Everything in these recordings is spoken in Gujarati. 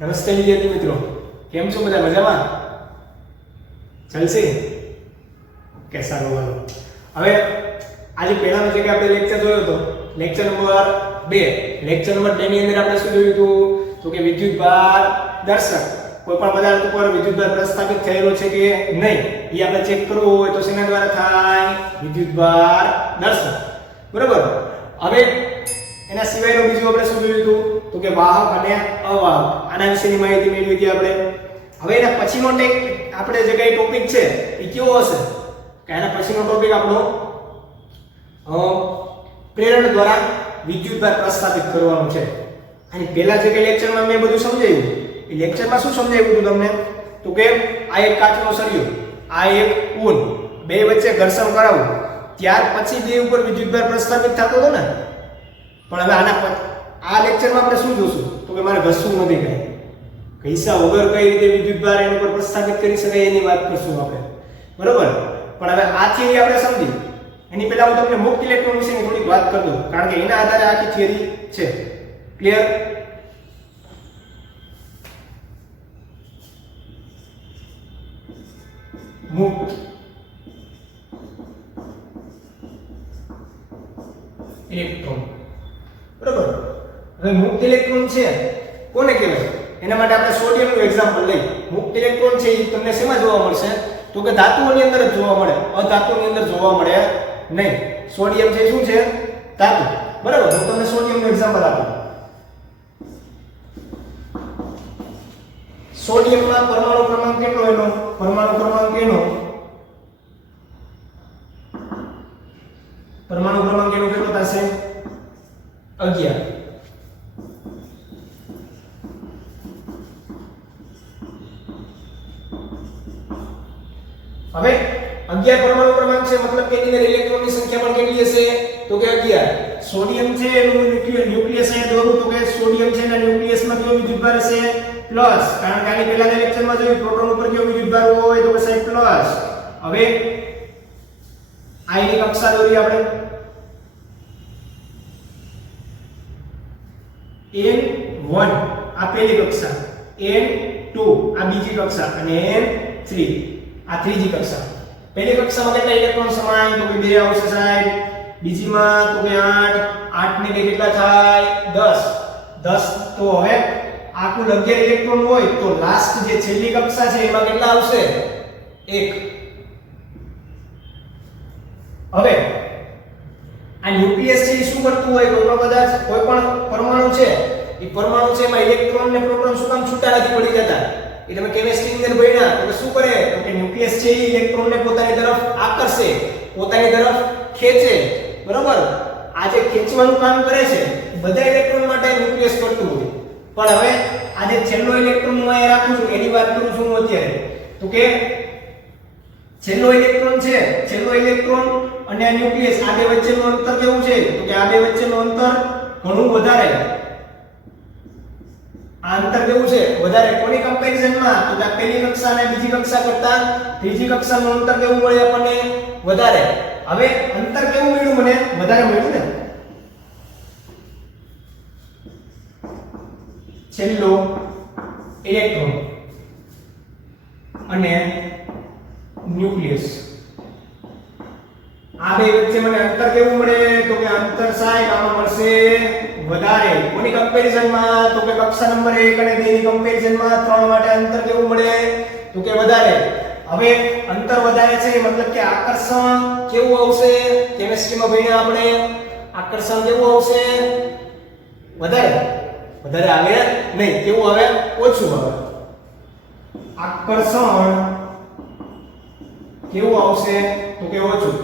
નમસ્તે વિદ્યાર્થી મિત્રો, કેમ છો બધા? મજામાં? ચાલશે કે સારું વાલો. હવે આજે પહેલાનો જે કે આપણે લેક્ચર જોયો હતો, લેક્ચર નંબર 2. લેક્ચર નંબર 2 ની અંદર આપણે શું જોયું હતું? તો કે વિદ્યુતભાર દર્શક કોઈ પણ પદાર્થ ઉપર વિદ્યુતભાર પ્રસ્થાપિત થયેલો છે કે નહીં એ આપણે ચેક કરવું હોય તો શેના દ્વારા થાય? વિદ્યુતભાર દર્શક. બરોબર. હવે એના સિવાયનું બીજું આપણે શું જોયું હતું? તો કે વાહક અને અવાહક. આના વિશેની માહિતી મેળવી હતી આપણે. હવે એના પછીનો આપણે જે કઈ ટોપિક છે એ કેવો હશે? કે એના પછીનો ટોપિક આપણો પ્રેરણ દ્વારા વિદ્યુતભાર પ્રસ્થાપિત કરવાનો છે. અને પહેલા જે કઈ લેક્ચરમાં મેં બધું સમજાવ્યું, એ લેક્ચરમાં શું સમજાવ્યું હતું તમને? તો કે આ એક કાચનો સળિયો, આ એક ઊન, બે વચ્ચે ઘર્ષણ કરાવવું, ત્યાર પછી બે ઉપર વિદ્યુતભાર પ્રસ્થાપિત થતો હતો ને. પણ હવે આ લેક્ચરમાં આપણે શું જોશું? તો કે મારે ઘસવું નથી કઈ, ઘસા વગર કઈ રીતે વિદ્યુતભાર એની ઉપર પ્રસ્થાપિત કરી શકાય એની વાત કરશું આપણે. બરોબર. પણ હવે આ થિયરી આપણે સમજી એની પહેલા હું તમને મુક્ત ઇલેક્ટ્રોન વિશેની થોડીક વાત કરી દઉં, કારણ કે એના આધારે આખી થિયરી છે. ક્લિયર? મુક્ત ઇલેક્ટ્રોન. બરોબર. હવે મુક્ત ઇલેક્ટ્રોન છે કોને કહેવાય? એના માટે આપણે સોડિયમનું એક્ઝામ્પલ લઈ. મુક્ત ઇલેક્ટ્રોન છે એ તમને શેમાં જોવા મળશે? તો કે ધાતુઓની અંદર જ જોવા મળે, અધાતુની અંદર જોવા મળે નહીં. સોડિયમ છે શું છે? ધાતુ. બરાબર. હું તમને સોડિયમનું એક્ઝામ્પલ આપું. સોડિયમમાં પરમાણુ ક્રમાંક કેટલો એનો? પરમાણુ ક્રમાંક એનો કેટલો થશે? 11. હવે 11 પરમાણુ ક્રમાંક છે, મતલબ કે એની અંદર ઇલેક્ટ્રોનની સંખ્યા પણ કેટલી હશે? તો કે 11. સોડિયમ છે એનું ન્યુક્લિયસ અહીંયા દોરું તો કે સોડિયમ છે એના ન્યુક્લિયસમાં કયો વિદ્યુતભાર હશે? પ્લસ. કારણ કે આની પહેલાના લેક્ચરમાં જોયું પ્રોટોન ઉપર કયો વિદ્યુતભાર હોય? તો કે સાહેબ પ્લસ. હવે આ એની કક્ષા દોરી આપણે. n1 આ પહેલી કક્ષા, n2 આ બીજી કક્ષા અને n3 આ ત્રીજી કક્ષા. પહેલી કક્ષામાં કેટલા ઇલેક્ટ્રોન સમાય? તો કે 2 આવશે સાહેબ. બીજીમાં તો કે 8, 8 ને 2 કેટલા થાય? 10. તો હવે આ કુલ 11 ઇલેક્ટ્રોન હોય તો લાસ્ટ જે છેલ્લી કક્ષા છે એમાં કેટલા આવશે? 1. હવે આ ન્યુક્લિયસ છે એ શું કરતું હોય? કોઈ પણ પરમાણુ છે એ પરમાણુ છે એમાં ઇલેક્ટ્રોન ને પ્રોટોન શું કામ છૂટા નથી પડી જતા? એટલે તમે કેમિસ્ટ્રી ની અંદર ભણ્યા તો શું કરે? તો કે ન્યુક્લિયસ છે એ ઇલેક્ટ્રોન ને પોતાની તરફ આકર્ષે, પોતાની તરફ ખેંચે. બરોબર. આ જે ખેંચવાનું કામ કરે છે બધા ઇલેક્ટ્રોન માટે ન્યુક્લિયસ કરતું હોય. પણ હવે આ જે છેલ્લો ઇલેક્ટ્રોન હું અહીં રાખું છું એની વાત કરું છું હું અત્યારે. તો કે છેલ્લો ઇલેક્ટ્રોન છે, છેલ્લો ઇલેક્ટ્રોન અને ન્યુક્લિયસ આ બે વચ્ચેનું અંતર કેવું છે? તો કે આ બે વચ્ચેનું અંતર ઘણું વધારે. આ અંતર કેવું છે? વધારે. કોની કમ્પેરિઝનમાં? તો કે પહેલી કક્ષા અને બીજી કક્ષા કરતા ત્રીજી કક્ષાનું અંતર કેવું મળે આપણને? વધારે. હવે અંતર કેવું મળ્યું મને? વધારે મળ્યું ને. છેલ્લો ઇલેક્ટ્રોન અને ન્યુક્લિયસ આ બે વચ્ચે મને અંતર કેવું મળે? તો કે અંતર સાહેબ આમાં મળશે વધારે. કોની કમ્પેરિઝનમાં? તો કે કક્ષા નંબર 1 અને 2 ની કમ્પેરિઝનમાં 3 માટે અંતર કેવું મળે? તો કે વધારે. હવે અંતર વધારે છે મતલબ કે આકર્ષણ કેવું આવશે? કેમિસ્ટ્રીમાં ભણ્યા આપણે. આકર્ષણ કેવું આવશે? વધારે. વધારે આવે નહીં. કેવું આવે? ઓછું આવે. આકર્ષણ કેવું આવશે? તો કે ઓછું.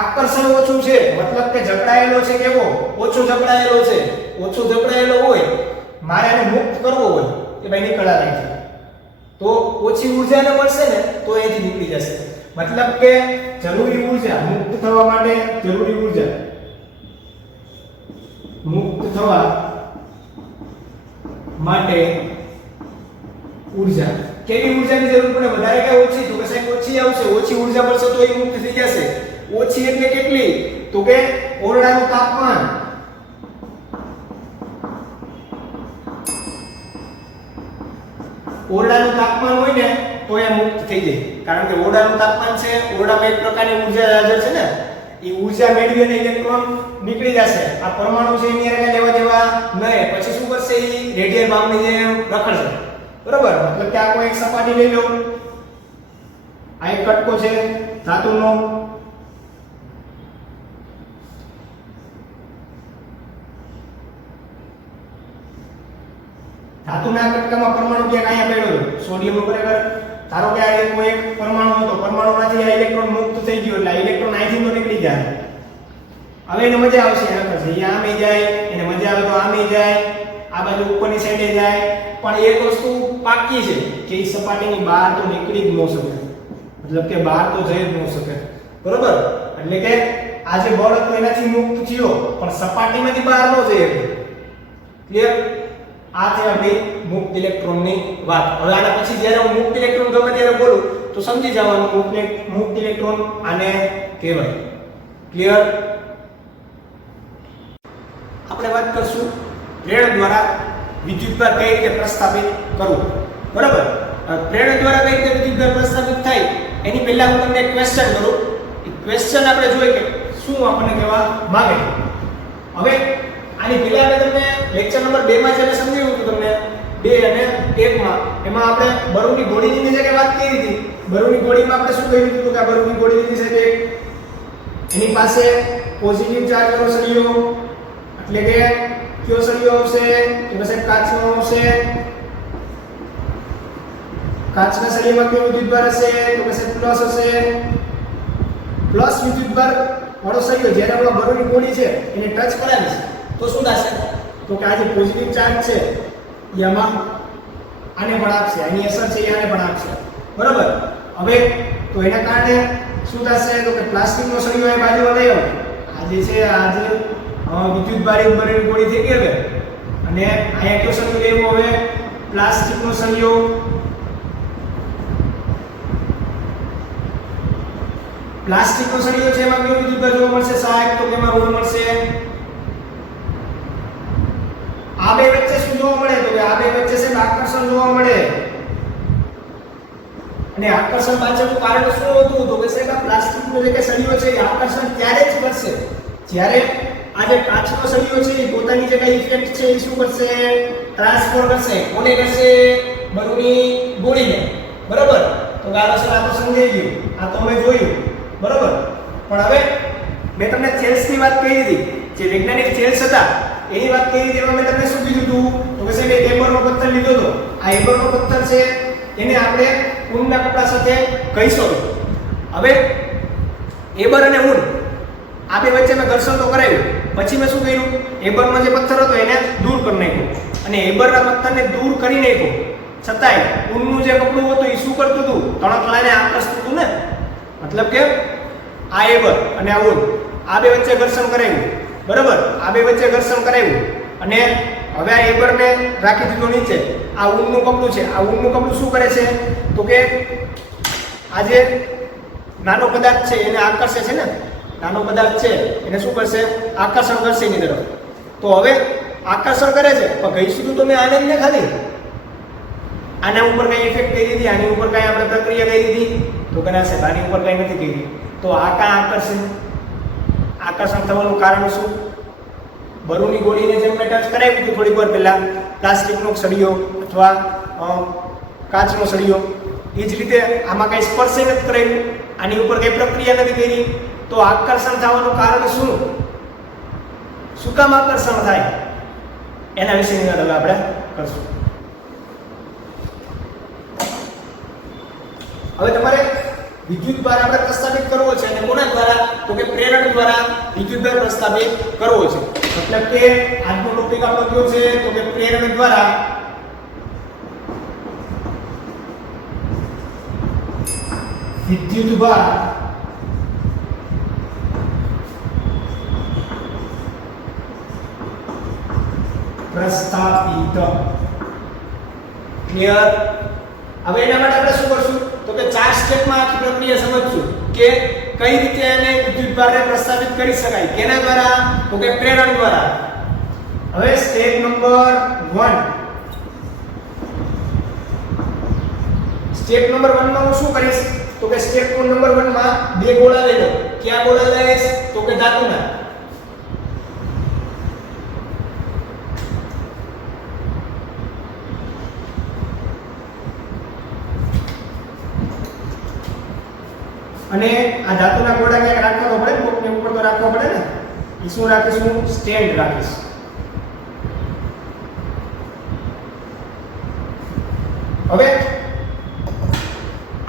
આકર્ષણ ઓછું છે મતલબ કે જકડાયેલો છે કેવો? ઓછો જકડાયેલો છે. ઓછો જકડાયેલો હોય, મારે આને મુક્ત કરવો હોય કે ભાઈ નીકળા રહી છે તો ઓછી ઊર્જાને મળશે ને તો અહીંથી નીકળી જશે. મતલબ કે જરૂરી ઊર્જા મુક્ત થવા માટે, જરૂરી ઊર્જા મુક્ત થવા માટે ઊર્જા, કેવી ઊર્જાની જરૂર પડે? વધારે કે ઓછી? તો કે સાહેબ ઓછી આવશે. ઓછી ઊર્જા મળશે તો એ મુક્ત થઈ જશે. ઓછી એટલે કેટલી? તો કે ઓરડાનું તાપમાન ઓરડાનું તાપમાન હોય ને તો એ મુક્ત થઈ જાય, કારણ કે ઓરડાનું તાપમાન છે, ઓરડામાં એક પ્રકારની ઊર્જા હાજર છે ને, એ ઊર્જા મેળવી અને ઇલેક્ટ્રોન નીકળી જશે. આ પરમાણુ છે એની હારે લેવા દેવા નહીં, પછી શું કરશે, એ રેડિયલ બામની જેમ રખડશે. બરોબર, મતલબ કે આ કોઈ એક સપાટી લઈ લો, આ એક કટકો છે ધાતુનો, ધાતુના કટકામાં પરમાણુ ક્યાંક અહીંયા પડ્યો છે, સોડિયમ બરાબર. ધારો કે આ કોઈ એક પરમાણુ હતો, પરમાણુમાંથી આ ઇલેક્ટ્રોન મુક્ત થઈ ગયો એટલે આ ઇલેક્ટ્રોન અહીંથી તો નીકળી જાય. હવે એને મજા આવશે, એને કરશે એ આમે જાય, એને મજા આવે તો આમે જાય, આ બાજુ ઉપરની સાઈડે જાય, પણ એક વસ્તુ પાકી છે કે એ સપાટીની બહાર તો નીકળી જ ન શકે, મતલબ કે બહાર તો જઈ જ ન શકે. બરોબર, એટલે કે આ જે બળ હતો એનાથી મુક્ત થયો પણ સપાટીમાંથી બહાર ન જઈ શકે. ક્લિયર? આ છે ભાઈ મુક્ત ઇલેક્ટ્રોનની વાત. હવે આના પછી જ્યારે હું મુક્ત ઇલેક્ટ્રોન ગમે ત્યારે બોલું તો સમજી જવાનું મુક્ત ઇલેક્ટ્રોન આને કહેવાય. ક્લિયર? આપણે વાત કરશું પ્રેરણા દ્વારા વિદ્યુતભાર કઈ રીતે પ્રસ્થાપિત કરવું. બરાબર, પ્રેરણા દ્વારા કઈ રીતે વિદ્યુતભાર પ્રસ્થાપિત થાય એની પહેલા હું તમને એક ક્વેશ્ચન કરું. એ ક્વેશ્ચન આપણે જોઈએ કે શું આપણને કહેવા માંગે. હવે આની પહેલા મેં તમને લેક્ચર નંબર 2 માં જે સમજાવ્યું હતું તમને 2 અને 1 માં, એમાં આપણે બરુની ગોળીની જે વાત કરી હતી, બરુની ગોળીમાં આપણે શું કહ્યું હતું કે આ બરુની ગોળીની છે તે એની પાસે પોઝિટિવ ચાર્જ વાળો સળિયો, એટલે કે કયો સળિયો આવશે તો પછી કાચનો આવશે. કાચના સળિયામાં કયો વિદ્યુતભાર હશે તો પછી પ્લસ હશે. પ્લસ વિદ્યુતભાર વાળો સળિયો જ્યારે આપણે બરુની ગોળી છે એને ટચ કરાવીશ તો શું થશે તો કે આ જે પોઝિટિવ ચાર્જ છે એ આમાં આને પણ આપશે, આની અસર છે એ આને પણ આપશે. બરાબર, હવે તો એના કારણે શું થશે તો કે પ્લાસ્ટિકનો સળિયો એ બાજુમાં લઈ આવો, આ જે છે આ જે વિદ્યુતભારી બરેલી ગોળી થઈ ગઈ હવે, અને અહીંયા કયો સળિયો લેવો હવે પ્લાસ્ટિકનો સળિયો. પ્લાસ્ટિકનો સળિયો છે એમાં કયો વિદ્યુતભાર જોવા મળશે સાહેબ તો કે એમાં ઋણ મળશે. આ બે વચ્ચે શું જોવા મળે તો કે આ બે વચ્ચે છે આકર્ષણ જોવા મળે. અને આકર્ષણ પાછળનું કારણ શું હતું તો કે સાહેબ આ પ્લાસ્ટિકનો જે કે સળિયો છે એ આકર્ષણ ત્યારે જ કરશે જ્યારે આ જે કાચનો સળિયો છે એ પોતાની જે કઈ ઇફેક્ટ છે એ શું કરશે ટ્રાન્સફર કરશે. કોને કરશે? બરુની ગોળીને. બરાબર, તો ગાલો સર આ તો સમજાઈ ગયું, આ તો અમે જોયું. બરાબર, પણ હવે મેં તમને ચેલ્સની વાત કહી દીધી, જે વૈજ્ઞાનિક ચેલ્સ હતા એની વાત કરી તેમાં મેં તમને શું કીધું હતું તો કે સાહેબ એબરનો પથ્થર લીધો હતો. આ એબરનો પથ્થર છે એને આપણે ઊનના કપડા સાથે કહીશું. હવે એબર અને ઊન આ બે વચ્ચે મેં ઘર્ષણ તો કરાવ્યું, પછી મેં શું કર્યું એબરનો જે પથ્થર હતો એને દૂર કરી નાખ્યો, અને એબરના પથ્થરને દૂર કરી નાખ્યો છતાંય ઊનનું જે કપડું હતું એ શું કરતું હતું તણખલાને આકર્ષતું હતું ને. મતલબ કે આ એબર અને આ ઊન આ બે વચ્ચે ઘર્ષણ કરાવ્યું. બરાબર, આ બે વચ્ચે ઘર્ષણ કરાવ્યું અને હવે આ એબરને રાખી દીધો નીચે. આ ઊનનું કપડું છે, આ ઊનનું કપડું શું કરે છે તો કે આ જે નાનો પદાર્થ છે એને આકર્ષે છે ને, નાનો પદાર્થ છે એને શું કરશે આકર્ષણ કરશે એની તરફ. તો હવે આકર્ષણ કરે છે પણ ગઈ સુધી તો મેં આને જ ને ખાલી આના ઉપર કઈ ઇફેક્ટ કરી દીધી, આની ઉપર કઈ આપણે પ્રક્રિયા કરી દીધી તો કે ના સાહેબ આની ઉપર કઈ નથી કરી. તો આ કાં આકર્ષણ થવાનું કારણ શું? બરુની ગોળીને જેમ મેં ટચ કરાવી હતી થોડીક વાર પહેલા પ્લાસ્ટિકનો સળિયો અથવા કાચનો સળિયો, એ જ રીતે આમાં કઈ સ્પર્શ નથી કરાવ્યું, આની ઉપર કઈ પ્રક્રિયા નથી કરી, તો આકર્ષણ થવાનું કારણ શું? શું કામ આકર્ષણ થાય એના વિશેની વાત હવે આપણે કરશું. હવે તમારે વિદ્યુતભાર આપણે પ્રસ્થાપિત કરવો છે અને કોના દ્વારા તો કે પ્રેરક દ્વારા વિદ્યુતભાર પ્રસ્થાપિત કરવો છે. મતલબ કે આજનો ટોપિક આપણો કયો છે તો કે પ્રેરક દ્વારા વિદ્યુતભાર પ્રસ્થાપિત. ક્લિયર? હવે એના માટે આપણે શું કરશું તો કે 4 સ્ટેપમાં આખી પ્રક્રિયા સમજશું કે કઈ રીતે એને વિદ્યુતભારને પ્રસ્થાપિત કરી શકાય. કેના દ્વારા તો કે પ્રેરણ દ્વારા. હવે સ્ટેપ નંબર 1 સ્ટેપ નંબર 1 માં હું શું કરીશ તો કે સ્ટેપ નંબર 1 માં બે ગોળા લઈ લો. ક્યાં ગોળા લઈશ તો કે ધાતુના. અને આ ધાતુના ગોળા ક્યાંક રાખવાનો પડે, કોકની ઉપર તો રાખવો પડે ને. એ શું રાખીશું? સ્ટેન્ડ રાખીશ. હવે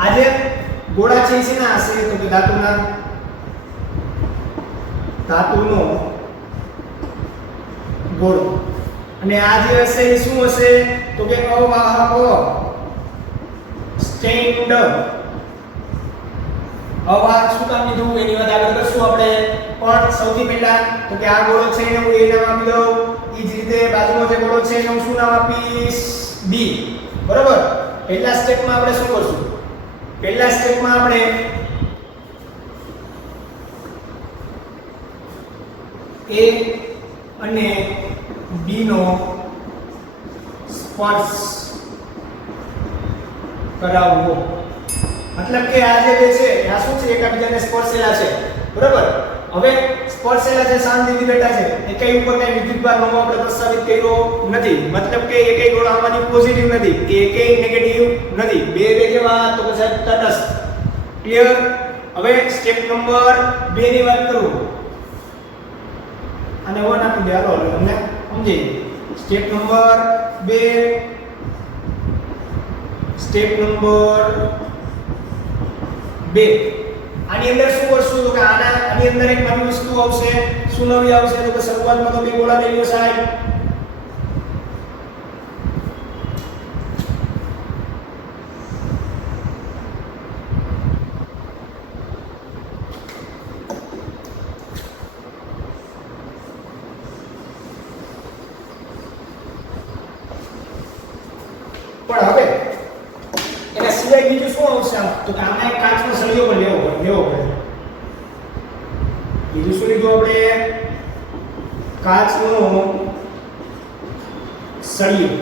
આ જે ગોળા છે એ શેના હશે તો કે ધાતુનો ગોળો. અને આ જે હશે એ શું હશે તો કે અવાહક સ્ટેન્ડ. અવાહક શું કામ લીધું એની વાત આગળ કરશું આપણે. પણ સૌથી પહેલા તો કે આ ગોળો છે એને હું એ નામ આપી દઉં. એ જ રીતે બાજુનો જે ગોળો છે એને હું શું નામ આપીશ? બી. બરાબર. પહેલા સ્ટેપમાં આપણે શું કરશું? પહેલા સ્ટેપમાં આપણે A અને B નો સ્પર્શ કરાવવો. મતલબ કે આ જે બે છે આ શું છે? એકબીજાને સ્પર્શેલા છે. બરાબર. હવે સ્પર્શેલા છે, શાંતિથી બેઠા છે, એકેય ઉપર કઈ વિદ્યુતભાર નો આપણે પ્રસ્તાવિત કર્યો નથી. મતલબ કે એકેય ગોળો આમાંની પોઝિટિવ નથી કે એકેય નેગેટિવ નથી. બે બે કેવા તો કે સાહેબ તટસ્થ. ક્લિયર? હવે સ્ટેપ નંબર 2 ની વાત કરું. અને 1 આપી દે હાલો તમને સમજી. સ્ટેપ નંબર 2 સ્ટેપ નંબર 2 આની અંદર શું કરશું તો કે આની અંદર એક નવી વસ્તુ આવશે. શું નવી આવશે તો કે શરૂઆતમાં તો બે ગોળા લઈ લો સાહેબ. પણ હવે એના સિવાય બીજું શું આવશે તો કે આમાં એક કાચનો સળિયો પણ લેવો પડે. બીજું શું લીધું આપણે? કાચનો સળિયો.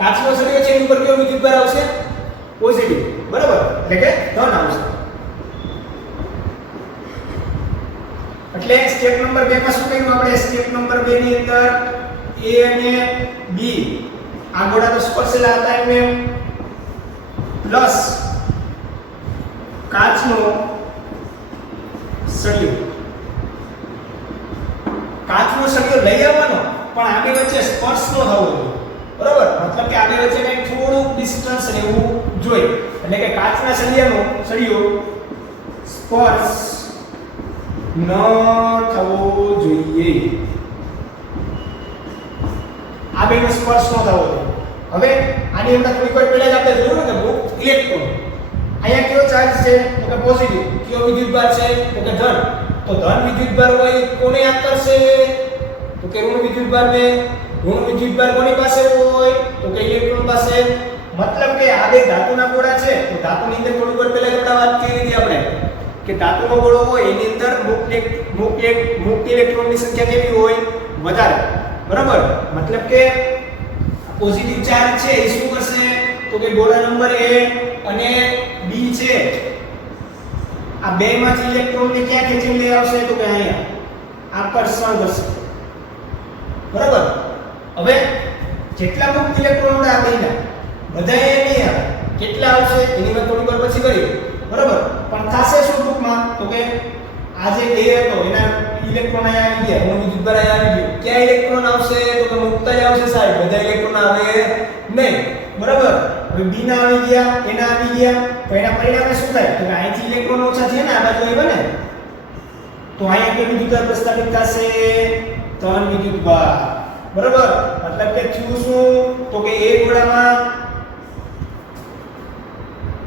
કાચનો સળિયો છે એની ઉપર કયો વિદ્યુતભાર આવશે? પોઝિટિવ. બરાબર. એટલે કે ધન આવશે. એટલે સ્ટેપ નંબર 2 માં શું કર્યું આપણે? સ્ટેપ નંબર 2 ની અંદર A અને B આ ગોળા તો સ્પર્શેલા હતા એમને પ્લસ કાચનો સળિયો. કાચનો સળિયો લઈ આવવાનો પણ આગે વચ્ચે સ્પર્શ ન થવો જોઈએ. બરાબર. મતલબ કે આગે વચ્ચે કંઈક થોડું ડિસ્ટન્સ રહેવું જોઈએ. એટલે કે કાચના સળિયો સ્પર્શ ન થવો જોઈએ. આ બેનો સ્પર્શ ન થવો જોઈએ. હવે આની અંદર થોડીક વાર પહેલા જ આપણે જોયું ને કે મુક્ત ઇલેક્ટ્રોન. અહીંયા કયો ચાર્જ છે તો કે પોઝિટિવ. કયો વિદ્યુતભાર છે તો કે ધન. તો ધન વિદ્યુતભાર હોય કોને આકર્ષે તો કે ઋણ વિદ્યુતભારને. ઋણ વિદ્યુતભાર કોની પાસે હોય તો કે ઇલેક્ટ્રોન પાસે. મતલબ કે આ બે ધાતુના ગોળા છે તો ધાતુની અંદર થોડીક વાર પહેલા જ આપણે વાત કરી હતી આપણે કે ધાતુનો ગોળો હોય એની અંદર મુક્ત ઇલેક્ટ્રોનની સંખ્યા કેવી હોય? વધારે. બરાબર. મતલબ કે પોઝિટિવ ચાર્જ છે એ શું કરશે તો કે ગોળા નંબર A અને B છે આ બેમાંથી ઇલેક્ટ્રોનને ક્યાં ખેંચીને લઈ આવશે તો કે અહીંયા આકર્ષણ કરશે. બરાબર. હવે જેટલા મુક્ત ઇલેક્ટ્રોન આ બેના બધા એ નહીં આવે. કેટલા આવશે એની વાત થોડી વાર પછી કરીએ. બરાબર. પણ થાશે શું ટૂંકમાં તો કે આ જે A હતો એના ઇલેક્ટ્રોન અહીંયા આવી ગયા, એનો વિદ્યુતભાર અહીંયા આવી ગયો. ક્યાં ઇલેક્ટ્રોન આવશે તો કે મુક્ત જ આવશે સાહેબ. બધા ઇલેક્ટ્રોન આવે નહીં. બરાબર. હવે B ના આવી ગયા, એના આવી ગયા તો એના પરિણામે શું થાય તો કે અહીંથી ઇલેક્ટ્રોન ઓછા થયા ને આ બાજુ આવ્યા ને તો અહીંયા કે વિદ્યુતભાર પ્રસ્થાપિત થશે? ધન વિદ્યુતભાર. બરાબર. મતલબ કે થયું શું તો કે A ગોળામાં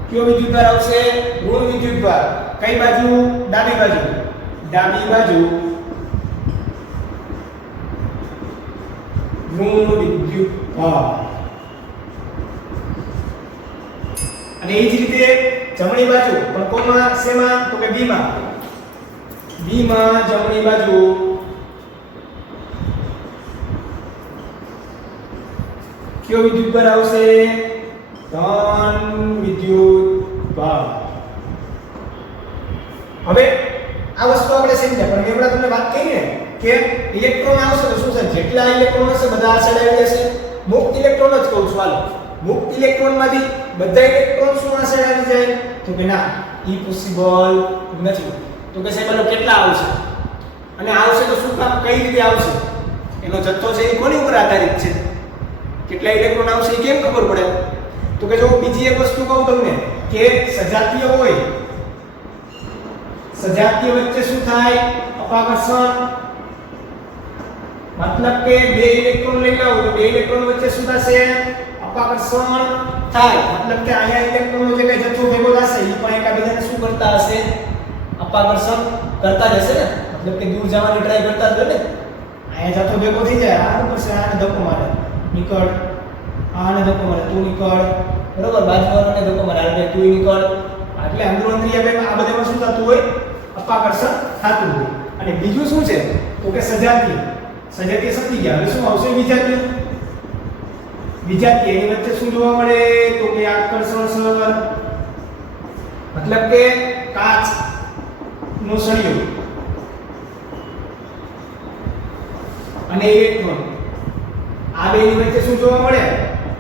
કયો વિદ્યુતભાર આવશે? ઋણ વિદ્યુતભાર. કઈ બાજુ? ડાબી બાજુ. ડાબી બાજુ ઋણ વિદ્યુતભાર. અને એ જ રીતે જમણી બાજુ પણ કોમાં શેમાં તો કે B માં. B માં જમણી બાજુ કયો વિદ્યુતભાર આવશે? ધન વિદ્યુત ભાર. હવે આ વસ્તુ આપણે સમજ્યા, પણ મેં તમને વાત કરી ને કે ઇલેક્ટ્રોન આવશે તો શું છે, જેટલા ઇલેક્ટ્રોન હશે બધા આ સાઈડ આવી જશે. મુક્ત ઇલેક્ટ્રોન જ કહું છું. હાલો, મુક્ત ઇલેક્ટ્રોનમાંથી બધા ઇલેક્ટ્રોન શું આ સાઈડ આવી જાય? તો કે ના, ઈ પોસિબલ નથી. તો કે સાહેબ કેટલા આવશે, અને આવશે તો શું કામ, કઈ રીતે આવશે, એનો જથ્થો છે એ કોની ઉપર આધારિત છે, કેટલા ઇલેક્ટ્રોન આવશે એ કેમ ખબર પડે? તો કે જો બીજી એક વસ્તુ કહું તમને કે સજાતીય હોય, સજાતીય વચ્ચે શું થાય? અપાકર્ષણ. મતલબ કે બે ઇલેક્ટ્રોન લઈ આવો તો બે ઇલેક્ટ્રોન વચ્ચે શું થશે? અપાકર્ષણ થાય. મતલબ કે અહીંયા ઇલેક્ટ્રોનનો જે કઈ જથ્થો ભેગો થશે એ પણ એકબીજાને શું કરતા હશે? અપાકર્ષણ કરતા જ હશે ને. મતલબ કે દૂર જવાની ટ્રાય કરતા જ ને. અહીંયા જથ્થો ભેગો થઈ જાય, આનું પછી આને ધક્કો મારે, નીકળ, આને ધક્કો મારે, તું નીકળ, બરોબર, બાજુવાળાને ધક્કો મારે, હાલ તું નીકળ. એટલે અંદરો અંદરી આ બધામાં શું થતું હોય? અપાકર્ષણ થતું હોય. અને બીજું શું છે? તો કે સજાતીય. સજાતીય સમજી ગયા. હવે શું આવશે? વિજાતીય. વિજાતીય એની વચ્ચે શું જોવા મળે? તો કે આકર્ષણ સર. મતલબ કે કાચ નો સળિયો અને ઇલેક્ટ્રોન, આ બે ની વચ્ચે શું જોવા મળે?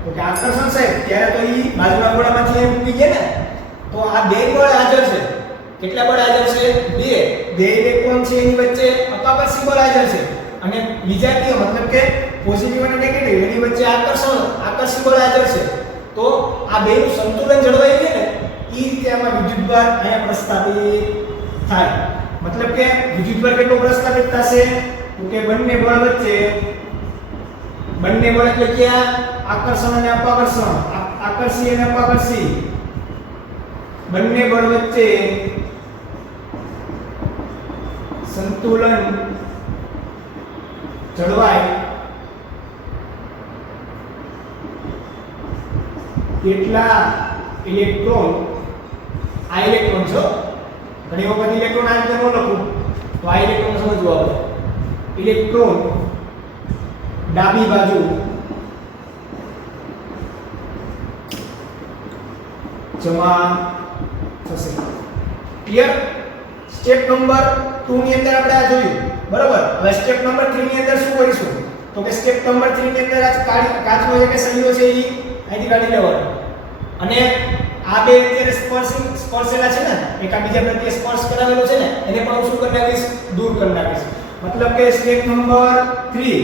તો કે આકર્ષણ છે. ત્યારે તો ઈ બાજુના ગોળામાંથી એમ મૂકી ગયા ને, તો આ બે બળ હાજર છે. કેટલા બળ હાજર છે? બે ઇલેક્ટ્રોન છે એની વચ્ચે અપાકર્ષી બળ હાજર છે. અને વિજાતીય મતલબ કે પોઝિટિવ અને નેગેટિવ એની વચ્ચે આકર્ષી બળ હાજર છે. તો આ બેનું સંતુલન જળવાઈ રહે ને, એ રીતે આમાં વિદ્યુતભાર અહીંયા પ્રસ્થાપિત થાય. મતલબ કે વિદ્યુતભાર કેટલો પ્રસ્થાપિત થશે? તો કે બંને બળ વચ્ચે, બંને બળ એટલે ક્યાં? આકર્ષણ અને અપાકર્ષણ, આકર્ષી અને અપાકર્ષી, બંને બળ વચ્ચે સંતુલન જળવાય કેટલા ઇલેક્ટ્રોન, આ ઇલેક્ટ્રોન છો, ઘણી વખત ઇલેક્ટ્રોન આ રીતે ન લખું તો આ ઇલેક્ટ્રોન સમજવું આપણે. ઇલેક્ટ્રોન ડાબી બાજુ જમા થશે. ક્લિયર? સ્ટેપ નંબર 2 ની અંદર આપણે આ જોયું, બરાબર. હવે સ્ટેપ નંબર 3 ની અંદર શું કરીશું? તો કે સ્ટેપ નંબર 3 ની અંદર આ કાચનો જે કે સળિયો છે એ અહીંથી કાઢી લેવાનો, અને આ બે અત્યારે સ્પર્શેલા છે ને, એકબીજા પ્રત્યે સ્પર્શ કરાવેલો છે ને, એને પણ હું શું કરી નાખીશ? દૂર કરી નાખીશ. મતલબ કે સ્ટેપ નંબર 3,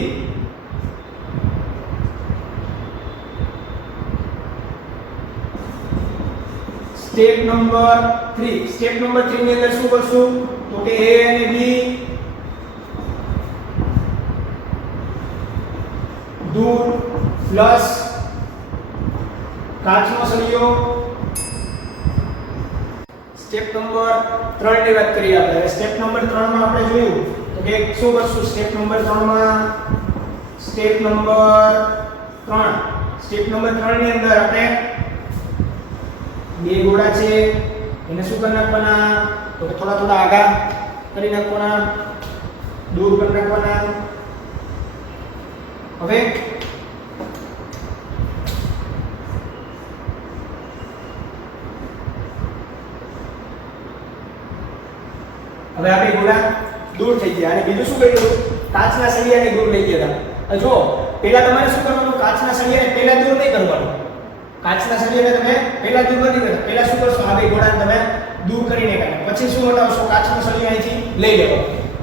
સ્ટેપ નંબર 3 ની અંદર શું કરશું? તો કે A અને B દૂર પ્લસ કાચનો સળિયો. સ્ટેપ નંબર 3 ની વાત કરીએ આપણે. સ્ટેપ નંબર 3 માં આપણે જોયું તો કે શું કરશું? સ્ટેપ નંબર 3 માં સ્ટેપ નંબર 3 ની અંદર આપણે બે ગોળા છે એને શું કરી નાખવાના? તો કે થોડા થોડા આગા કરી નાખવાના, દૂર કરી નાખવાના. હવે આ બે ગોળા દૂર થઈ ગયા. અને બીજું શું કર્યું? કાચના સળિયાને દૂર લઈ ગયા હતા. જો પહેલા તમારે શું કરવાનું? કાચના સળિયાને પહેલા દૂર નહીં કરવાનું. કાચના સળિયાને તમે પહેલા દૂર નથી કરતા. પહેલા શું કરશો? આ બે ગોળાને તમે દૂર કરીને કાઢો. પછી શું હટાવશો? કાચનો સળિયો અહીંથી લઈ લેવો,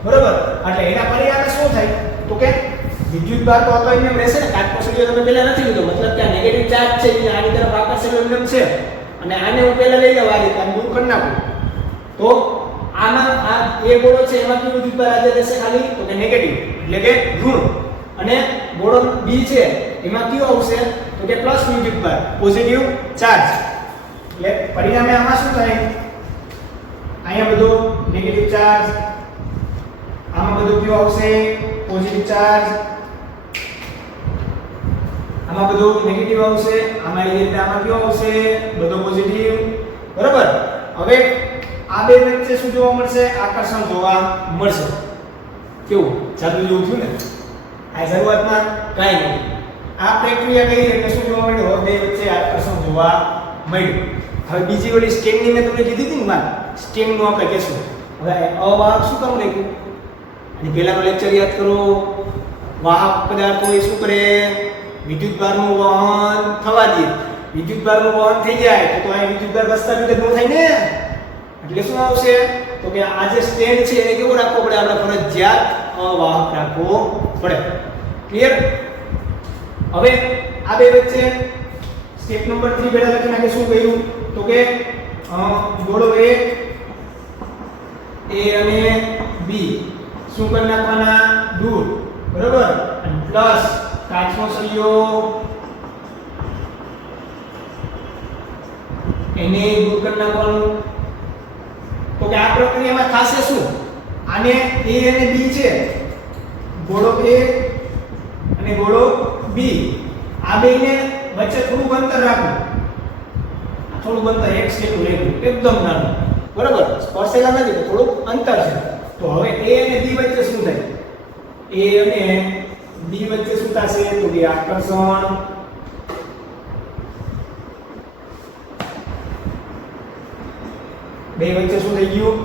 બરોબર. એટલે એના પરિણામે શું થાય? તો કે વિદ્યુતભાર તો હતો એમ રહેશે ને. કાચનો સળિયો તમે પહેલા નથી લીધો, મતલબ કે આ નેગેટિવ ચાર્જ છે એ આની તરફ આકર્ષેલો એમ છે, અને આને હું પહેલા લઈ લેવા આ રીતે દૂર કરી નાખું. તો આમાં આ એ ગોળો છે એમાં કેવું વિદ્યુતભાર હાજર રહેશે? ખાલી તો કે નેગેટિવ એટલે કે ઋણ. અને ગોળો B છે એમાં કયો આવશે? તો કે પ્લસ વિદ્યુતભાર, પોઝિટિવ ચાર્જ. એટલે પરિણામે આમાં શું થાય? અહીંયા બધો નેગેટિવ ચાર્જ, આમાં બધો કયો આવશે? Positive charge. આમાં બધો નેગેટિવ આવશે, આમાં એ રીતે આમાં કયો આવશે? બધો પોઝિટિવ, બરાબર. હવે આ બે વચ્ચે શું જોવા મળશે? આકર્ષણ જોવા મળશે. કેવું જાદુ જેવું થયું ને? આ શરૂઆતમાં કાંઈ નહીં, આ પ્રક્રિયા કરી એટલે શું જોવા મળ્યું? બે વચ્ચે આકર્ષણ જોવા મળ્યું. હવે બીજી ઓલી સ્ટ્રિંગની મેં તમને કીધી હતી ને વાત, સ્ટ્રિંગનું આપણે કહેશું. હવે અવાહક શું કામ લખ્યું? અને પહેલાનો લેક્ચર યાદ કરો. વાહક પદાર્થો એ શું કરે? વિદ્યુતભારનું વહન થવા દે. વિદ્યુતભારનું વહન થઈ જાય તો અહીં વિદ્યુતભાર પ્રસ્થાપિત ન થાય ને, એટલે શું આવશે? તો કે આ જે સ્ટેન્ડ છે એને કેવો રાખવો પડે? આપણે ફરજિયાત અવાહક રાખવો પડે. ક્લિયર? હવે આ બે વચ્ચે સ્ટેપ નંબર 3 બેડા લખી નાખે. શું કર્યું? તો કે ગોળો A અને B શું કરી નાખવાના? દૂર. બરોબર? અને પ્લસ કાચનો સળિયો એને દૂર કરી નાખવાનું. તો કે આ પ્રક્રિયામાં થશે શું? આને A અને B છે, ગોળો A અને ગોળો B, આ બેને વચ્ચે થોડું અંતર રાખવું. થોડું અંતર એક સેટું રહેવું, એકદમ નાનું. બરાબર? સ્પર્શેલા નથી તો થોડું અંતર છે. તો હવે A અને B વચ્ચે શું થાય? A અને B વચ્ચે શું થશે? તો કે આકર્ષણ. બે વચ્ચે શું થઈ ગયું?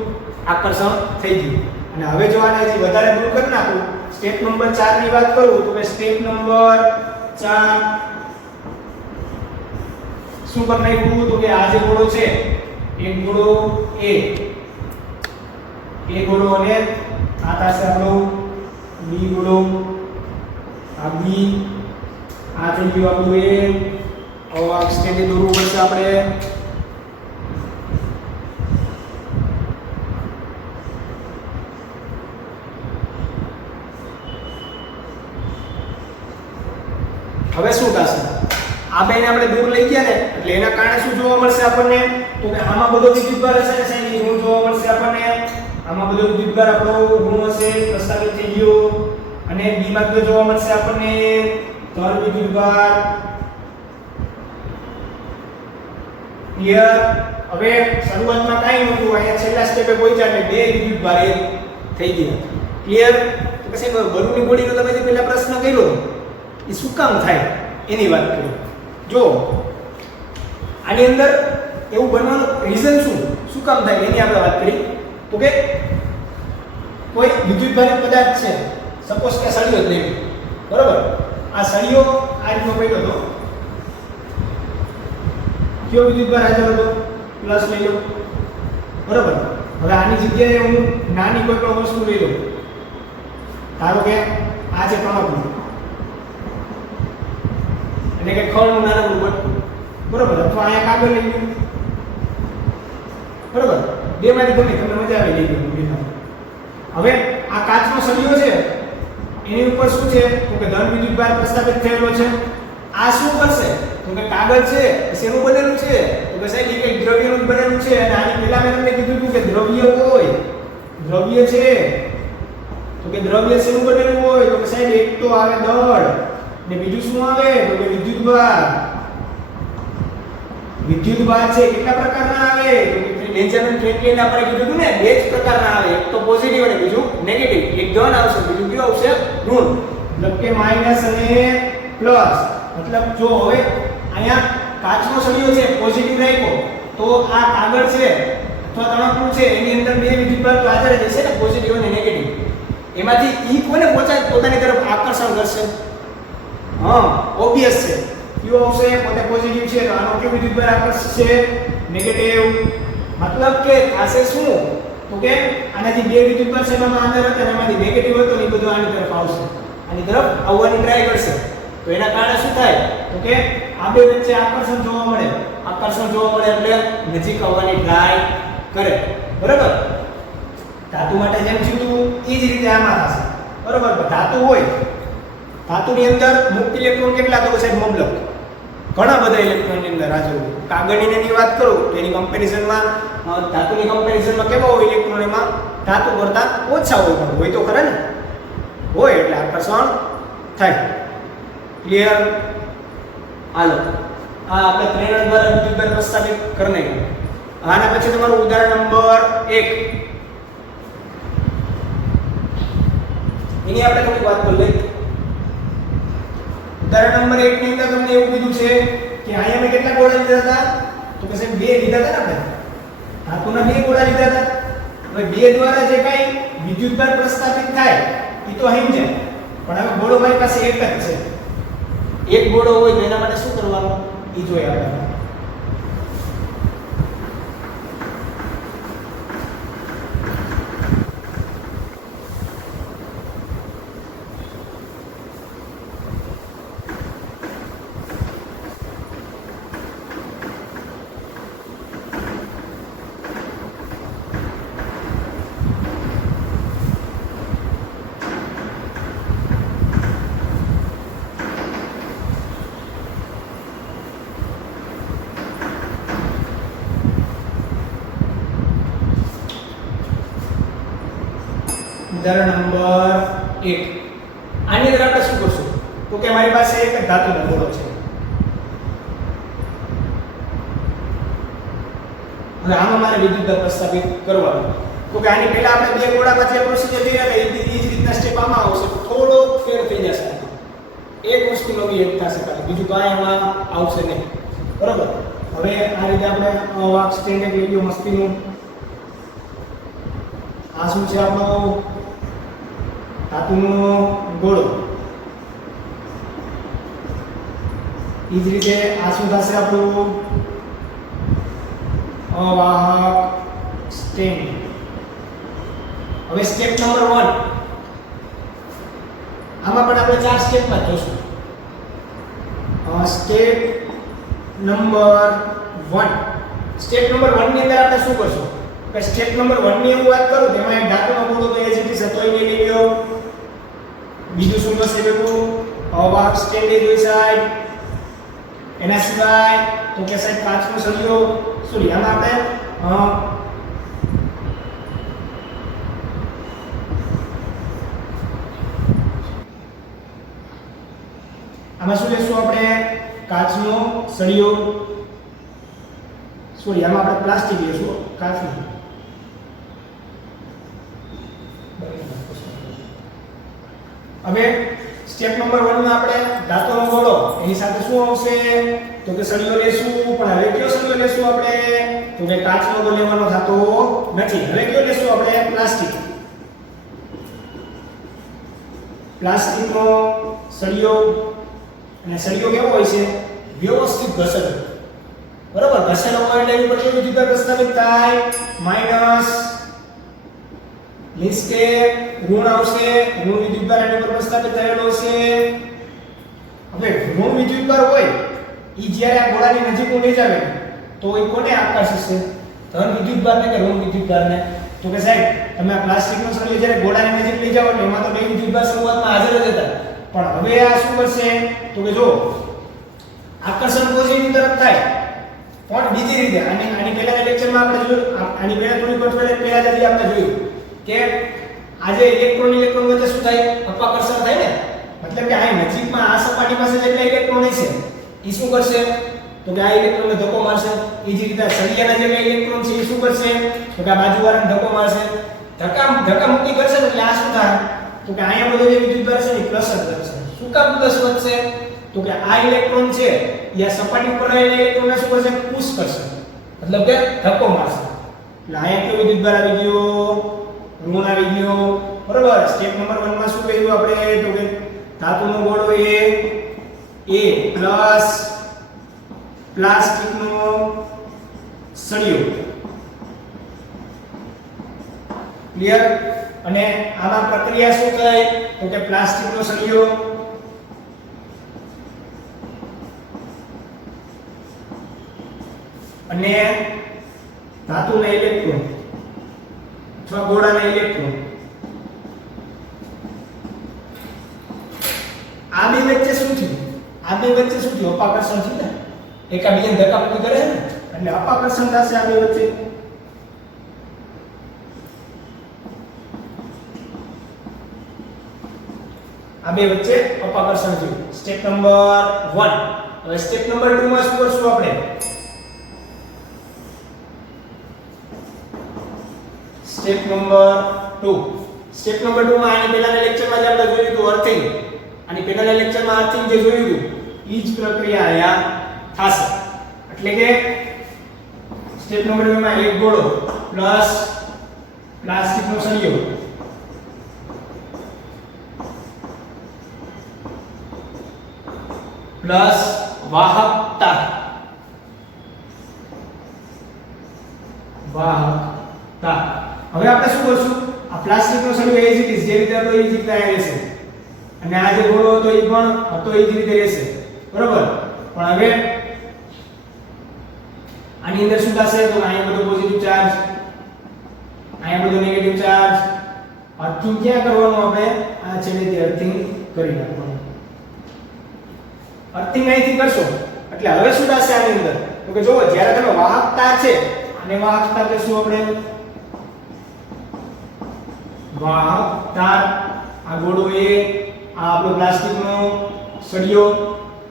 આકર્ષણ થઈ ગયું. અને હવે જો આને હજી વધારે દૂર કરી નાખું, સ્ટેપ નંબર 4 ની વાત કરું તો કે સ્ટેપ નંબર 4 શું કરી નાખ્યું? તો કે આ જે ગોળો છે એક ગોળો A ગોળો અને આ થશે આપણો B ગોળો, આ B, આ થઈ ગયું આપણું A. હવે આ સ્ટેન્ડ દોરવું પડશે આપણે. હવે શું થશે? આ બેને આપણે દૂર લઈ ગયા ને એટલે એના કારણે શું જોવા મળશે આપણને? તો કે આમાં બધો વિદ્યુતભાર હશે ને સાઈન ઋણ જોવા મળશે આપણને. આમાં બધો વિદ્યુતભાર આપણો ઋણ હશે, પ્રસ્થાપિત થઈ ગયો. અને B માં તો જોવા મળશે આપણને ધન વિદ્યુતભાર. ક્લિયર? હવે શરૂઆતમાં કાઈ નહોતું, અહીંયા છેલ્લા સ્ટેપે પહોંચ્યા એટલે બે વિદ્યુતભાર એ થઈ ગયા. ક્લિયર? તો પછી બલૂનની બોડીનો તમે જે પહેલા પ્રશ્ન કર્યો એ શું કામ થાય એની વાત કરીએ. જો આની અંદર એવું બનવાનું રીઝન શું કામ થાય એની આપણે વાત કરી. તો કે કોઈ વિદ્યુતભારિત પદાર્થ છે, સપોઝ કે સળિયો જ લેવો. બરોબર? આ સળિયો આ રીતનો પડ્યો હતો. કયો વિદ્યુતભાર હાજર હતો? પ્લસ લઈ લો. બરોબર? હવે આની જગ્યાએ હું નાની કોઈ પણ વસ્તુ લઈ લઉં. ધારો કે આ છે કણકનું, એટલે કે ખળનું નાનકડું બટકું. બરોબર? અથવા અહીંયા કાગળ લઈ ગયું. બરોબર? બેમાંથી ગમે તમને મજા આવે લઈ ગયું. હવે આ કાચનો સળિયો છે એની ઉપર શું છે? તો કે ધન વિદ્યુતભાર પ્રસ્થાપિત થયેલો છે. આ શું કરશે? તો કે કાગળ છે શેનું બનેલું છે? તો કે સાહેબ એક દ્રવ્યનું બનેલું છે. અને આની પહેલા મેં તમને કીધું હતું કે દ્રવ્ય હોય, દ્રવ્ય છે તો કે દ્રવ્ય શેનું બનેલું હોય? તો કે સાહેબ એક તો આવે દળ ને બીજું શું આવે? તો કે વિદ્યુતભાર. વિદ્યુતભાર છે કેટલા પ્રકારના આવે? તો કે બેન્જામિન ફ્રેન્કલિન આપણે કીધું હતું ને બે જ પ્રકારના આવે, એક તો પોઝિટિવ અને બીજું નેગેટિવ. એક ધન આવશે, બીજું કયું આવશે? ઋણ. મતલબ કે માઈનસ અને પ્લસ. મતલબ જો હવે અહીંયા કાચનો સળિયો છે પોઝિટિવ રાખ્યો તો આ કાગળ છે અથવા તણખલું છે એની અંદર બે વિદ્યુતભાર તો હાજર જ હશે ને, પોઝિટિવ અને નેગેટિવ. એમાંથી ઈ કોને પોતાની તરફ આકર્ષણ કરશે? હા, ઓબવિયસ છે. કયો આવશે? પોતે પોઝિટિવ છે તો આનો કયો વિદ્યુતભાર આકર્ષશે? નેગેટિવ. મતલબ કે થશે શું? તો કે આનાથી બે વિદ્યુતભાર સેવામાં અંદર હતા એમાંથી નેગેટિવ હતો ને એ બધું આની તરફ આવશે, આની તરફ આવવાની ટ્રાય કરશે. તો એના કારણે શું થાય? તો કે આ બે વચ્ચે આકર્ષણ જોવા મળે. આકર્ષણ જોવા મળે એટલે નજીક આવવાની ટ્રાય કરે. બરાબર? ધાતુ માટે જેમ થયું એ જ રીતે આમાં થશે. બરાબર? ધાતુ હોય, ધાતુની અંદર મુક્ત ઇલેક્ટ્રોન કેટલા? તો સાહેબ મબલક ઘણા બધા ઇલેક્ટ્રોનની અંદર હાજર હોય. કાગળની વાત કરું તો એની કમ્પેરિઝનમાં ધાતુની કમ્પેરિઝનમાં કેવા હોય ઇલેક્ટ્રોન? એમાં ધાતુ કરતાં ઓછા હોય, પણ હોય તો ખરા ને, હોય એટલે આકર્ષણ થાય. ક્લિયર? હાલો આ આપણે પ્રેરણ દ્વારા વિદ્યુતભાર પ્રસ્થાપિત કરી નાખ્યું. આના પછી તમારું ઉદાહરણ નંબર 1 એની આપણે થોડી વાત કરી લઈએ. ઉદાહરણ નંબર 1 ની અંદર તમને એવું કીધું છે કે અહીંયા મેં કેટલા ગોળા લીધા હતા? તો કે સાહેબ બે લીધા હતા ને આપણે. ધાતુના બે ગોળા લીધા હતા. હવે બે દ્વારા જે કાંઈ વિદ્યુતભાર પ્રસ્થાપિત થાય એ તો અહીં છે. પણ હવે ગોળો મારી પાસે એક જ છે. એક ગોળો હોય તો એના માટે શું કરવાનું એ જોઈએ આપણે. ઉદાહરણ નંબર 1. આની અંદર આપણે શું કરશું? તો કે મારી પાસે એક ધાતુનો ગોળો છે. હવે આમાં મારે વિદ્યુતભાર પ્રસ્થાપિત કરવાનો. તો કે આની પહેલા આપણે બે ગોળામાં જે પ્રોસિજર થઈ હતી એ જ રીતના સ્ટેપ આમાં આવશે. થોડો ફેર થઈ જશે. એક વસ્તુ નવી એડ થશે ખાલી, બીજું કાંઈ એમાં આવશે નહીં. બરોબર? હવે આ રીતે આપણે વાક સ્ટેન્ડ લઈ લ્યો મસ્તીનું. આ શું છે આપણો ધાતુનો ગોળો. એ જ રીતે આ શું થશે આપણું અવાહક સ્ટેન્ડ. હવે સ્ટેપ નંબર 1. આમાં પણ આપણે 4 સ્ટેપમાં જોશું. Step number 1. સ્ટેપ નંબર 1 ની અંદર આપણે શું કરશું? કે સ્ટેપ નંબર 1 ની હું વાત કરું તેમાં એક ધાતુનો ગોળો તો એજ રીતે હતો એ લઈ લ્યો. બીજું શું થશે બેટું? અવાહક સ્ટેન્ડ જોઈ સાહેબ. એના સિવાય તો કે સાહેબ કાચનો સળિયો. સોરી, આમાં આપણે આમાં શું લેશું આપણે? કાચનો સળિયો. સોરી, આમાં આપણે પ્લાસ્ટિક લેશું, કાચનું. હવે સ્ટેપ નંબર 1 માં આપણે ધાતુનો ગોળો એની સાથે શું આવશે? તો કે સળિયો લેશું. પણ હવે કયો સળિયો લેશું આપણે? તો કે કાચનો તો લેવાનો થતો નથી. હવે કયો લેશું આપણે? પ્લાસ્ટિક. પ્લાસ્ટિકનો સળિયો. અને સળિયો કેવો હોય છે? વ્યવસ્થિત ઘસેલો. બરાબર? ઘસેલો હોય એટલે એની પર કેવી વિદ્યુતભાર પ્રસ્થાપિત થાય? માઈનસ. મીન્સ કે ઋણ આવશે. ઋણ વિદ્યુતભાર એની પર પ્રસ્થાપિત થયેલો છે. હવે ઋણ વિદ્યુતભાર હોય ઈ જ્યારે આ ગોળાની નજીક લઈ જાવે તો એ કોને આકર્ષશે? ધન વિદ્યુતભારને કે ઋણ વિદ્યુતભારને? તો કે સાહેબ તમે આ પ્લાસ્ટિકનો સળિયો જ્યારે ગોળાની નજીક લઈ જાવ એટલે એમાં તો બે વિદ્યુતભાર શરૂઆતમાં હાજર જ હતા. પણ હવે આ શું કરશે? તો કે જો આકર્ષણ પોઝિટિવ તરફ થાય પણ બીજી રીતે. આની પહેલાના લેક્ચરમાં આપણે જોયું, આની પહેલા થોડી વખત પહેલા જ આપણે જોયું કે આજે ઇલેક્ટ્રોન વચ્ચે શું થાય? અપાકર્ષણ થાય ને. મતલબ કે આ નજીકમાં આ સપાટી પાસે જેટલા ઇલેક્ટ્રોન છે એ શું કરશે? તો કે આ ઇલેક્ટ્રોનને ધક્કો મારશે. એ જ રીતે સળિયાના જેટલા ઇલેક્ટ્રોન છે એ શું કરશે? તો કે આ બાજુવાળાને ધક્કો મારશે. ધક્કા મુક્તિ કરશે એટલે આ શું થાય? તો કે અહીંયા બધો જે વિદ્યુતભાર છે એ પ્લસ જ કરશે. શું કામ પ્લસ વધશે? તો કે આ ઇલેક્ટ્રોન છે એ આ સપાટી પર રહેલા ઇલેક્ટ્રોનને શું કરશે? પુશ કરશે. મતલબ કે ધક્કો મારશે. એટલે અહીંયા કયો વિદ્યુતભાર આવી ગયો? ઋણ આવી ગયો. બરોબર? સ્ટેપ નંબર 1 માં શું કર્યું આપણે? તો કે ધાતુનો ગોળો એ પ્લસ પ્લાસ્ટિકનો સળિયો. ક્લિયર? અને આમાં પ્રક્રિયા શું થાય? તો કે પ્લાસ્ટિકનો સળિયો અને ધાતુના ઇલેક્ટ્રોન અથવા ગોળાના ઇલેક્ટ્રોન આ બે વચ્ચે શું થયું? આ બે વચ્ચે શું થયું? અપાકર્ષણ થયું ને. એકાબીજાને ધક્કામુક્કી કરે છે ને એટલે અપાકર્ષણ થશે આ બે વચ્ચે. આ બે વચ્ચે અપાકર્ષણ થયું. Step number 1. હવે સ્ટેપ નંબર 2 માં શું કરશું આપણે? Step number 2. સ્ટેપ નંબર 2 માં આની પહેલાના લેક્ચરમાં જે આપણે જોયું હતું અર્થિંગ, આની પહેલાના લેક્ચરમાં અર્થિંગ જે જોયું હતું ઈ જ પ્રક્રિયા અહીંયા થશે. એટલે કે સ્ટેપ નંબર 2 માં એક ગોળો પ્લસ પ્લાસ્ટિકનો સળિયો પ્લસ વાહકતા હવે આપણે શું કરશું? આ પ્લાસ્ટિકનો સળિયો એ જ રીતે જે રીતે હતો એ જ રીતે આ રહેશે અને આ જે ગોળો હતો એ પણ હતો એ જ રીતે રહેશે, બરોબર. પણ હવે આની અંદર શું થશે? તો અહીંયા બધો પોઝિટિવ ચાર્જ, અહીંયા બધો નેગેટિવ ચાર્જ. અર્થિંગ ક્યાં કરવાનું? આપણે આ છેડેથી અર્થિંગ કરી નાખવાનું. અર્થિંગ અહીંથી કરશો એટલે હવે શું થશે આની અંદર? તો કે જો જ્યારે તમે વાહકતા છે અને વાહકતા કહેશું આપણે વાહકતા. આ ગોળો એ આ આપણો પ્લાસ્ટિકનો સળિયો.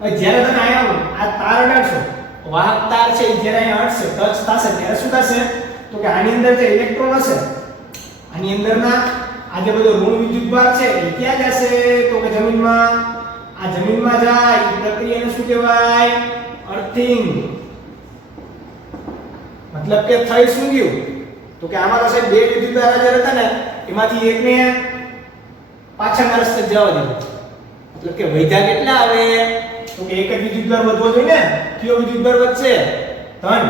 હવે જ્યારે તમે અહીંયા આ તાર અડાડશો, વાહક તાર છે એ જ્યારે અહીંયા અડશે, ટચ થશે ત્યારે શું થશે? તો કે આની અંદર જે ઇલેક્ટ્રોન હશે, આની અંદરના આ જે બધો ઋણ વિદ્યુત ભાર છે એ ક્યાં જશે? તો કે જમીનમાં. આ જમીનમાં જાય એ પ્રક્રિયાને શું કહેવાય? અર્થિંગ. મતલબ કે થઈ શું ગયું? તો કે આમાં તો સાહેબ બે વિદ્યુત ભાર હાજર હતા ને, એમાંથી એકને પાછળના રસ્તે જવા દીધું. મતલબ કે વૈધા કેટલા આવે? તો કે એક જ વિદ્યુત ભાર વધવો જોઈએ ને. કયો વિદ્યુત ભાર વધશે? ધન.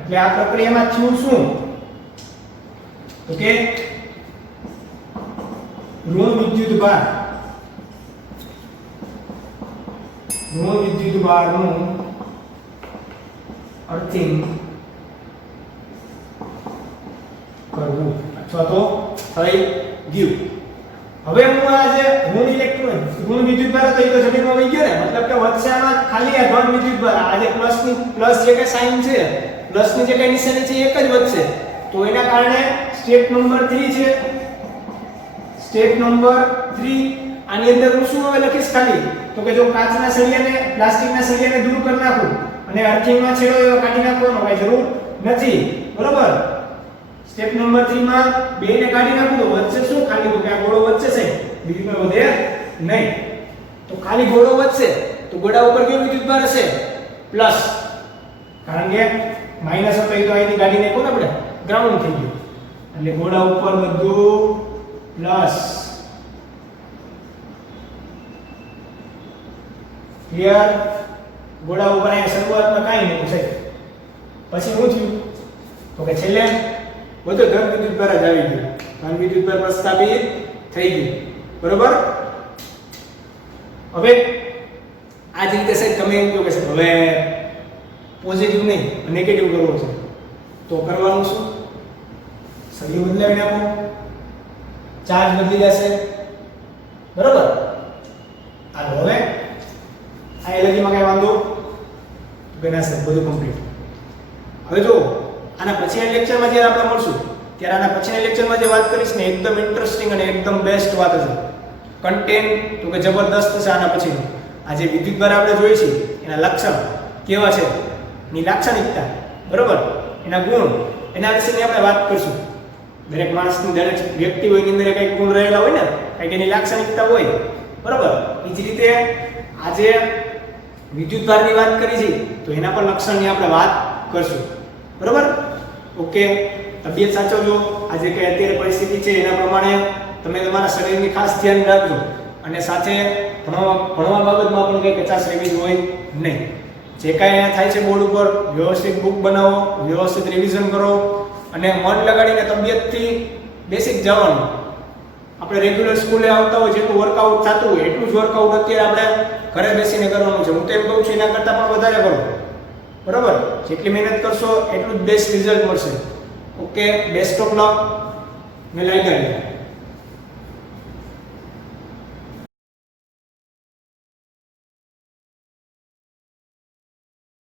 એટલે આ પ્રક્રિયામાં થયું શું? તો કે ઋણ વિદ્યુત ભાર, ઋણ વિદ્યુત ભારનું અર્થિંગ કરવું અથવા તો થઈ ગયું. હવે હું આ જે ઋણ ઇલેક્ટ્રોન, ઋણ વિદ્યુત ભાર હતો એ તો જમીનમાં વહી ગયો ને. મતલબ કે વધશે આમાં ખાલી આ ધન વિદ્યુત ભાર. આ જે પ્લસ જે કે સાઇન છે, પ્લસની જે કે નિશાની છે એક જ વધશે. તો એના કારણે સ્ટેપ નંબર 3 છે. સ્ટેપ નંબર 3 આની અંદર હું શું હવે લખીશ ખાલી? તો કે જો કાચના સળિયાને, પ્લાસ્ટિકના સળિયાને દૂર કરી નાખું અને અર્થિંગમાં છેડો એવો કાઢી નાખવાનો કઈ જરૂર નથી, બરોબર. સ્ટેપ નંબર 3 માં બેને કાઢી નાખું તો વધશે શું? ખાલી. તો કે આ ગોળો વધશે સાહેબ, બીજું કંઈ વધે નહીં. તો ખાલી ગોળો વધશે તો ગોળા ઉપર કેવો વિદ્યુત ભાર હશે? પ્લસ. કારણ કે માઈનસ હતો એ તો અહીંથી કાઢી નાખ્યો ને આપણે, ગ્રાઉન્ડ થઈ ગયું. એટલે ગોળા ઉપર બધું પ્લસ. ક્લિયર? ગોળા ઉપર અહીંયા શરૂઆતમાં કાંઈ નહીં છે. પછી શું થયું? તો કે છેલ્લે બધો ધન વિદ્યુત ભાર જ આવી ગયો. ધન વિદ્યુત ભાર પ્રસ્થાપિત થઈ ગયું, બરોબર. હવે આ જ રીતે સાહેબ તમે એમ કહો કે સાહેબ હવે પોઝિટિવ નહીં નેગેટિવ કરવો છે તો કરવાનું શું? સળિયો બદલાવી નાખો, ચાર્જ બદલી જશે, બરોબર. હાલો હવે આ એલર્જીમાં કઈ વાંધો ગણા સાહેબ બધું કમ્પ્લીટ. હવે જો આના પછીના લેક્ચરમાં જ્યારે આપણે મળશું ત્યારે આના પછીના લેક્ચરમાં જે વાત કરીશ ને એકદમ ઇન્ટરેસ્ટિંગ અને એકદમ બેસ્ટ વાત હશે. કન્ટેન્ટ તો કે જબરદસ્ત છે આના પછીનું. આ જે વિદ્યુત ભાર આપણે જોઈએ છે એના લક્ષણ કેવા છે, ની લાક્ષણિકતા, બરોબર, એના ગુણ, એના વિશેની આપણે વાત કરશું. દરેક માણસની, દરેક વ્યક્તિ હોય એની અંદર કંઈક ગુણ રહેલા હોય ને, કંઈક એની લાક્ષણિકતા હોય, બરોબર. એ જ રીતે આજે વિદ્યુત ભારની વાત કરી છે તો એના પર લક્ષણની આપણે વાત કરશું, બરોબર. ઓકે, તબિયત સાચવજો. આજે કે અત્યારે પરિસ્થિતિ છે એના પ્રમાણે તમે તમારા શરીરની ખાસ ધ્યાન રાખજો અને સાથે ભણવા બાબતમાં પણ કંઈ કચાશ રહેવી હોય નહીં. જે કાંઈ અહીંયા થાય છે બોર્ડ ઉપર વ્યવસ્થિત બુક બનાવો, વ્યવસ્થિત રિવિઝન કરો અને મન લગાડીને તબિયતથી બેસિક જવાનું. આપણે રેગ્યુલર સ્કૂલે આવતા હોય જેટલું વર્કઆઉટ થતું હોય એટલું જ વર્કઆઉટ અત્યારે આપણે ઘરે બેસીને કરવાનું છે. હું તો એમ કહું છું એના કરતાં પણ વધારે કરો, બરોબર. જેટલી મહેનત કરશો એટલું જ બેસ્ટ રિઝલ્ટ મળશે. Okay, best of luck. મેં લઈ ગયા.